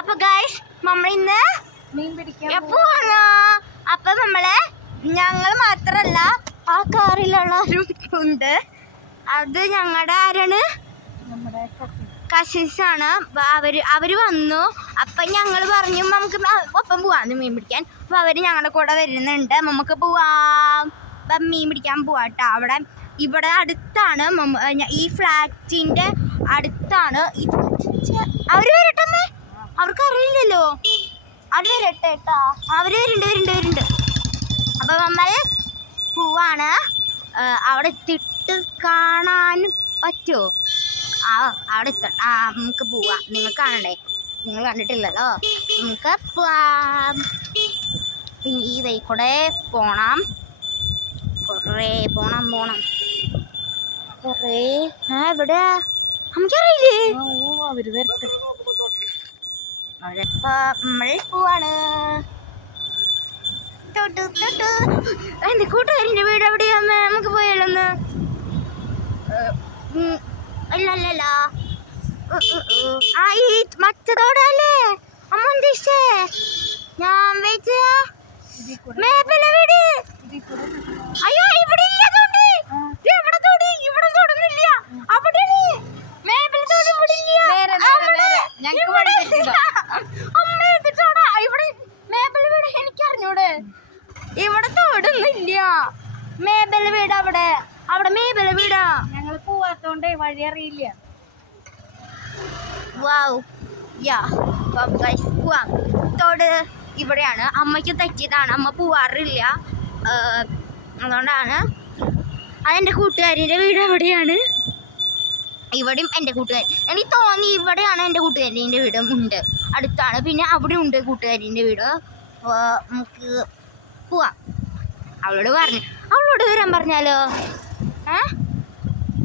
അപ്പൊ ഗൈസ് നമ്മൾ ഇന്ന് മീൻ പിടിക്കാൻ പോവാണ്. അപ്പൊ നമ്മൾ ഞങ്ങൾ മാത്രല്ല ആ കാറിലുള്ളവരും ഉണ്ട് അത് ഞങ്ങളുടെ ആരാണ്? കസിൻസ് ആണ്. അവർ അവർ വന്നു. അപ്പൊ ഞങ്ങൾ പറഞ്ഞു നമുക്ക് ഒപ്പം പോവാന്ന് മീൻ പിടിക്കാൻ. അപ്പൊ അവർ ഞങ്ങളുടെ കൂടെ വരുന്നുണ്ട്. നമുക്ക് പോവാം. അപ്പം മീൻ പിടിക്കാൻ പോവാട്ടോ. അവിടെ ഇവിടെ അടുത്താണ് ഈ ഫ്ലാറ്റിന്റെ അടുത്താണ്. ഈ അവർ വരട്ടമ്മേ അവർക്ക് അറിയില്ലല്ലോ അവർ വരട്ടെ കേട്ടാ. അവർ വരുന്നുണ്ട് വരുന്നുണ്ട് നമ്മൾ പോവാണ്. അവിടെ എത്തിയിട്ട് കാണാനും പറ്റുമോ ആ അവിടെ എത്ത ആ നമുക്ക് പോവാം. നിങ്ങൾ കാണണ്ടേ? നിങ്ങൾ കണ്ടിട്ടില്ലല്ലോ? നമുക്ക് പോവാം. ഈ വഴി കൂടെ പോണം. കുറേ പോണം പോണം. കുറേ ആ എവിടെയാ? നമുക്കറിയില്ലേ? അവർ വരട്ടെ. നമ്മൾ പോവാണ്. തൊട്ടു തൊട്ടു വീട് എവിടെയാന്ന് നമുക്ക് പോയാലൊന്ന് ഉം, അല്ല അല്ല അല്ല. ഉ, ഉ, ഉ. ആ ഈ മറ്റതോടല്ലേ അമ്മ ഉദ്ദേശിച്ചേ ഞാൻ വെച്ച മേപ്പിലെ വീട്. അയ്യോ ഇവിടെ ഇല്ല തോട് ആ. ദേ ഇവിടെ തോട് ഇവിടെ തോടൊന്നുമില്ല അവിടെയാണ് മേപ്പിലെ തോട് ഇവിടെ ഇല്ല നേരെ, നേരെ, അവിടെ. നേരെ. ഞങ്ങക്ക് വഴി തെറ്റിയതാ. അമ്മ ഇത് തോടാ ഇവിടെ മേപ്പിലെ വീട് എനിക്ക് അറിഞ്ഞൂടെ ഇവിടെ തോടൊന്നുമില്ല മേബൽ വീട് അവിടെ. അവിടെ മേബൽ വീടാ. ഞങ്ങൾ പോവാത്തോണ്ട് വഴി അറിയില്ല. വാവ് യാ ഗൈസ് പോവാം തോട് ഇവിടെയാണ്. അമ്മയ്ക്ക് തെറ്റിയതാണ്. അമ്മ പോവാറില്ല. അതുകൊണ്ടാണ്. അതെന്റെ കൂട്ടുകാരിന്റെ വീട് എവിടെയാണ് ഇവിടെയും എന്റെ കൂട്ടുകാരി. എനിക്ക് തോന്നി ഇവിടെയാണ് എന്റെ കൂട്ടുകാരിന്റെ വീടും ഉണ്ട്. അടുത്താണ്. പിന്നെ അവിടെ ഉണ്ട് കൂട്ടുകാരിന്റെ വീട്. നമുക്ക് പോവാം. അവളോട് പറഞ്ഞു. അവളോട് വരാൻ പറഞ്ഞാലോ? ഏ?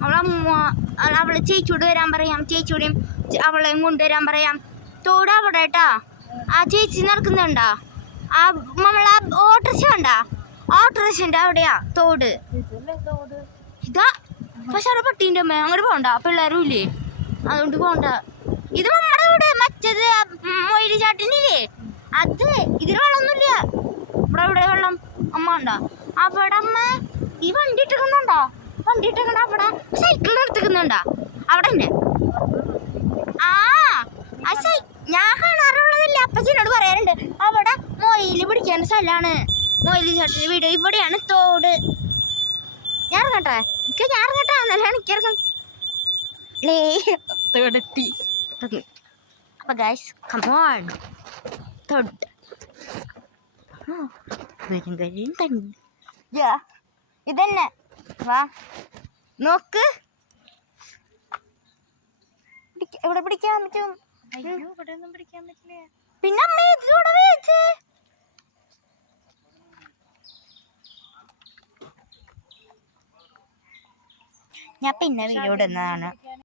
അവളെ അവളെ ചേച്ചിയോട് വരാൻ പറയാം. ചേച്ചിയോടെയും അവളെയും കൊണ്ടുവരാൻ പറയാം. തോട് അവിടെ കേട്ടാ. ആ ചേച്ചി നടക്കുന്നുണ്ടാ? ആ നമ്മളെ ഓട്ടർച്ച കണ്ടാ? ഓട്ടർച്ചന്റെ അവിടെയാ തോട്. ഇതാ പക്ഷെ അവിടെ പട്ടീന്റെ അമ്മ അങ്ങോട്ട് പോകണ്ട പിള്ളേരും ഇല്ലേ? അതുകൊണ്ട് പോകണ്ട ഇത് നമ്മുടെ ഇവിടെ മറ്റേത് മൊയിൽ ചാട്ടിനില്ലേ? അത് ഇതിൽ വെള്ളമൊന്നുമില്ല. ഇവിടെ ഇവിടെ വെള്ളം? അമ്മ ഉണ്ട അവിടെ അമ്മ ഈ വണ്ടി ഇട്ടിരിക്കുന്നുണ്ടോ? വണ്ടി ഇട്ടിക്കണ അവിടെ. സൈക്കിൾ നിർത്തിക്കുന്നുണ്ടോ അവിടെ തന്നെ ആ സൈ ഞാൻ കാണാറുള്ളതില്ല. അപ്പച്ചനോട് പറയാറുണ്ട്. അവിടെ മൊയിൽ പിടിക്കേണ്ട സ്ഥലമാണ്. മൊയിൽ ചാട്ടിന് വീട് ഇവിടെയാണ് തോട്. ഞാൻ ഇറങ്ങട്ടെ എനിക്ക് ഞാൻ ഇറങ്ങട്ടെ എന്നല്ല എനിക്ക് ഇറങ്ങാം തൊടെത്തി അപ്പൊ ഗൈസ് കമോൺ തൊട്ട് വരും കഴിയും തന്നെ ഇതന്നെ. വാ. നോക്ക്. പിടിക്കാൻ പറ്റും? ഇവിടെ പിടിക്കാൻ പറ്റില്ല. പിന്നെ അമ്മേ ഇതിലൂടെ വെച്ച്. ഞാൻ പിന്നെ വീഡിയോ ഇടുന്നതാണ്.